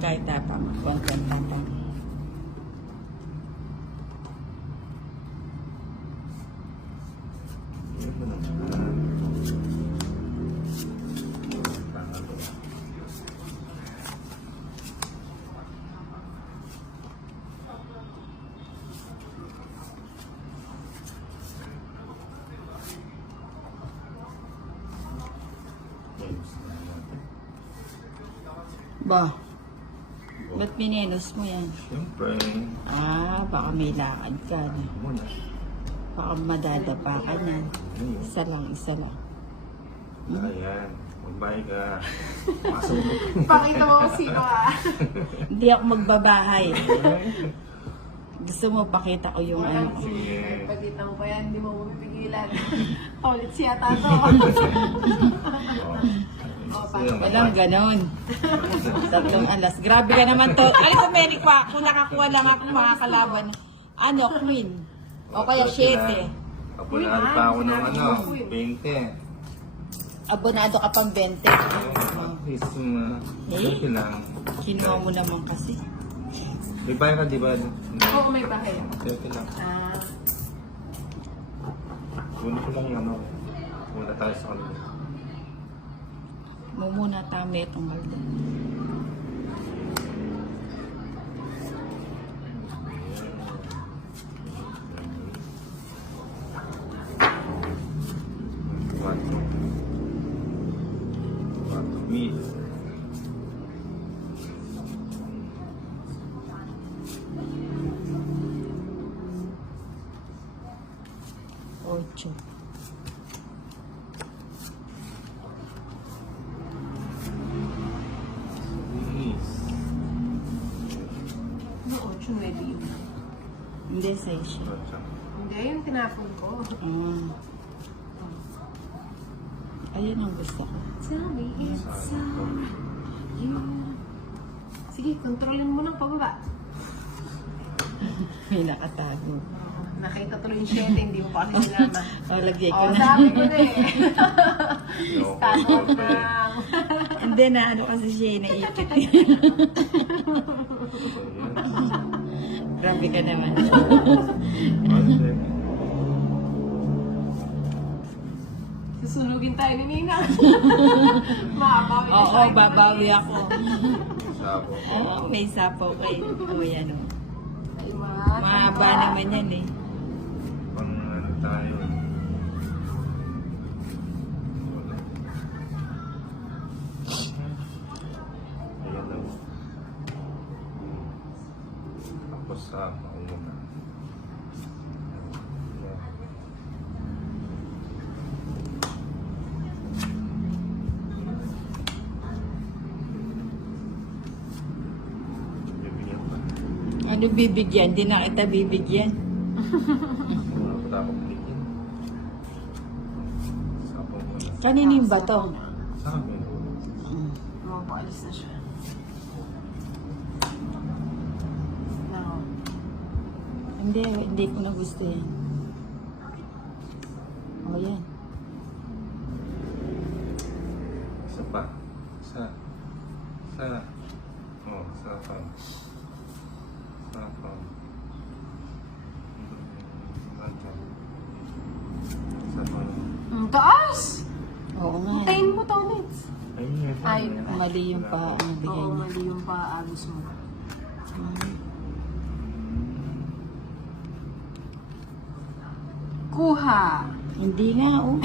Kahit tapang, konting tapang. Ba? Ba't minenos mo yan? Siyempre. Baka may lakad ka na. Muna. Baka madadapa ka na. Isa lang, isa lang. Ayan. Magbay ka. Masubok. Pakita mo kung sino ka. Hindi ako magbabahay. Gusto mo pakita ko yung ano ko. Sige. Pagkita mo pa yan, hindi mo mapipigilan. Paulit siya tato. Walang ganon. 3 alas. Grabe ka naman to. Alis sa Merikwa. Kung nakakuha lang ako makakalaban. Ano, Queen. O kaya 7. Kapulaan pa ako ng 20. Abonado ka pang 20. At least, okay lang. Kinuha mo naman kasi. May bayan ka, di ba? Oo, may bahay. Okay lang. Ah, Una ko lang yung Una tayo sa kanila. Mumuna tami itong balde. Meat. Ocho. no, 8, 9 yun. Hindi, 6. Hindi, yung tinapon ko. Ayun ang gusto ko. Tell me it's you. Sige, kontrolin mo ng pababa. May nakatago. Nakita tuloy yung 7, hindi mo pa kasi sinama. O, lagay ko Oo, na. sabi ko na eh. Stand up lang. Hindi na, ano kasi siya naipit. Grabe ka naman. Susunugin tayo ni Nina. Makabawi na Oo, tayo. babawi ako. Sabo. Oo, may sapaw kay Kuya, no? Alma. Mahaba naman yan eh. Pang ano tayo. Ayan lang. Tapos sa mauna. Bibigyan pa. Ano bibigyan? Di na kita bibigyan. Wala pa tapos bigyan. Sapo mo na. Kanino yung bato? Sa akin. Mapaalis na siya. No. Hindi ko na gusto yan. O yan. Isa pa. Sa. Oh, sa pa. Sa pa. Sa pa. Ang taas! Oo nga. Hintayin mo, Tonits. Ayun. Ay, Mali yung pa ang bigay Oo, niya. mali yung paagos mo. Kuha! Hindi nga, oh.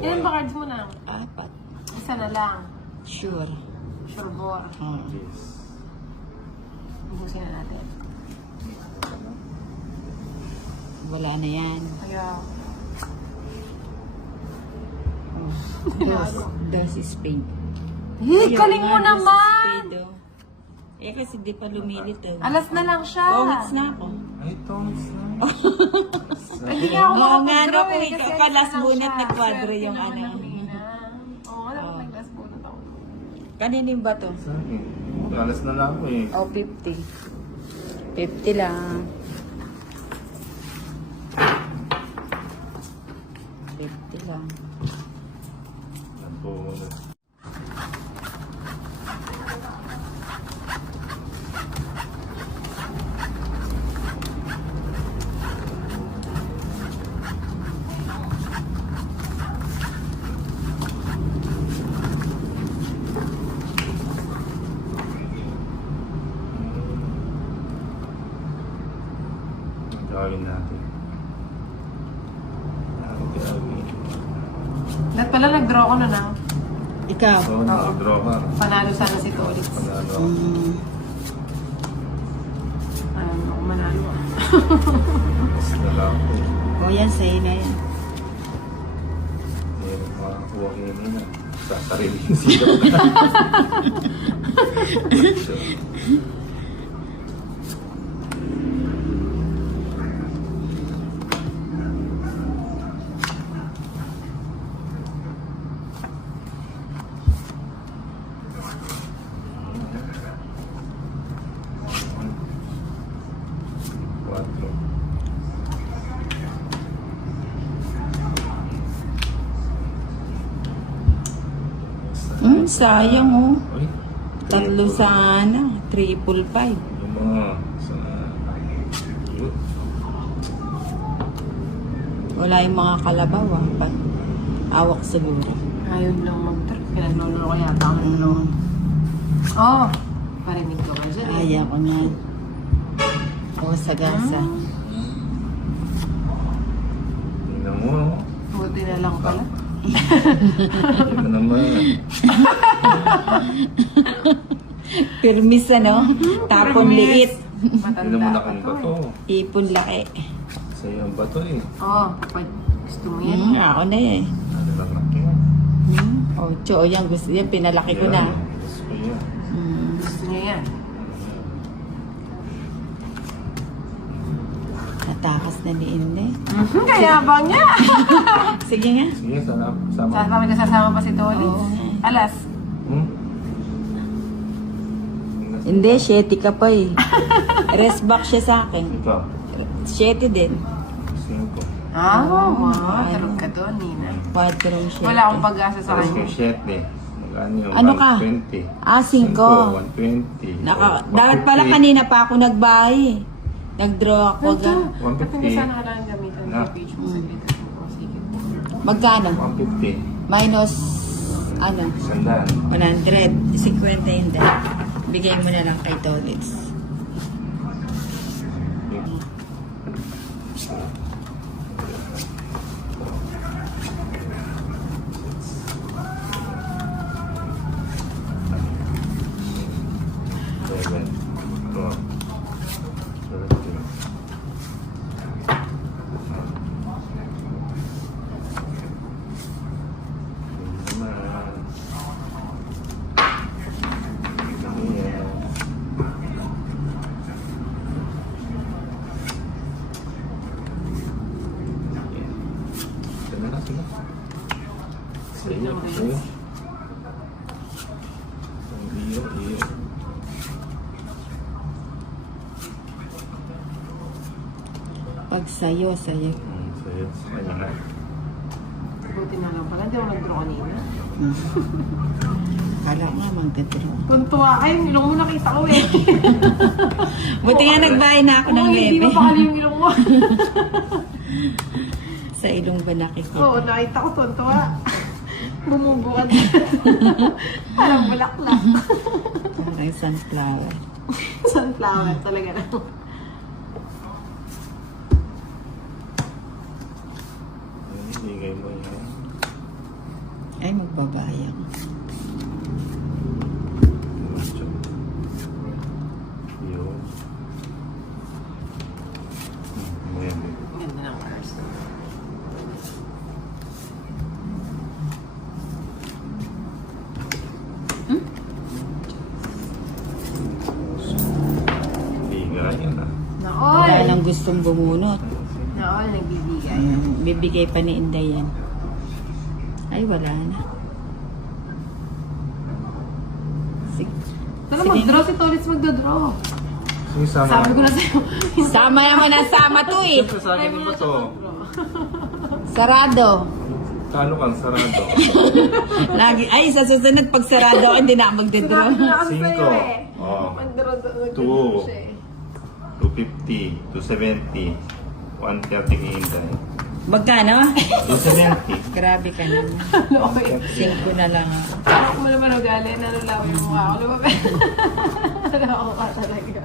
Ilan ba cards mo na? 4. Isa na lang. Sure. Sure ball. Yes. Ubusin na natin. Wala na yan. Kaya, Das is spade. galing mo naman! Spade, oh. Eh, kasi di pa lumilit, eh. Alas na lang siya. Bongits na ako. Ay, Thomas na. Hindi nga ako Oo nga, makapag-draw no, eh, ikaw kasi ka alis last na lang bunot siya. nag-quadro Swerte yung naman ano. ng Nina. Oo, wala Oo. ko nag-last bunot ako. Kanino yung bato? Sa akin. Alas na lang ako eh. Oh, 50. 50 lang. 50 lang. Yan po. Gawin natin. Ako gawin. Lahat pala nag-draw ko na na. Ikaw. So, nag-draw ka. Panalo sana si Tolis. Panalo. Alam mo kung manalo ah. Mas lalaki. O yan, sa'yo na yan. Meron makakuha kayo nila. Sa sarili yung sigaw ka. Quatro. Sayang oh. Uy, Tatlo sana. 555. yung mga sa... Yun. Wala yung mga kalabaw ah. Awak siguro. Ayaw lang mag-draw. Kailangan ko yata ako ng draw. Oh! Parinig ko ka dyan eh. Ayaw ko na. O sagasa. Tingnan mo, no? Buti na lang pala. Tingnan naman. Pirmis ano? Tapon liit. Tingnan mo Matanda na pa kung to. bato. Ipon laki. Sa'yo ang bato eh. Oh, kapag gusto mo yan. Ako na eh. Ano lang laki yan? Ocho, o yan. Gusto yan. Pinalaki ko na. Gusto ko yan. Gusto niya yan. Natakas na ni Inde. Kaya ba niya? Sige nga. Sige, sama. Kami kasama pa si Tolis. Oo. Alas. Hmm? Hindi, 7 ka pa eh. Rest back siya sa akin. Ikaw. 7 din. 5. Ah, wow. Tarog ka doon, Nina. 4 Wala akong pag-asa sa Alas kanya. yung 7. Magkano yung Ano ka? 120? Ah, 5. 120. Dapat pala kanina pa ako nagbahay. Nag-draw ako. Ito. 150. Kapag na sana kailangan gamitan Na. yung page mo sa dito. Oh, sige. Magkano? 150. Minus, ano, Sandaan. 100. 50 hindi. Bigay mo na lang kay Tolitz. Seven. Oh. 13. Pag sayo. Sa'yo. Buti na lang pala. Hindi ako nag-draw kanina. Kala ko nga magdadraw. Tuntua kayo. Yung ilong mo nakita ko eh. Buti nga nagbahay na ako ng Hindi bebe. mapakali yung ilong mo. Sa ilong ba nakikita? Oo, nakita ko tuntua. Bumubukad. Walang bulaklak. Parang sunflower. Sunflower talaga na. Ibigay mo yan. Ay, magbabayang. Diretso. Yun. Nueve. Ganda ng cars. Bigay yan ah. Naol! Wala nang gustong bumunot. Naol, nagbibigay. Bibigay pa ni Inday yan. Ay, wala na. Sige. Tara, mag-draw si Tolis magdodraw. Sige, sama. Sabi ko na sa'yo. Sama naman ang sama to eh. Siyempre sa akin ba to? Sarado. Talo kang sarado. Lagi, ay, sa susunod pag sarado ako, hindi na ako magdadraw. Sabi ko na kasi sa'yo Cinco. eh. Oh. Mag-draw Two. siya eh. 250, 270, 130 kay Inday. Magkano? 270. Grabe ka naman. Okay. 5 na lang ako. Ako mo naman ugali, nalalaw yung mukha ko. Lumabas. Nalalaw ka talaga.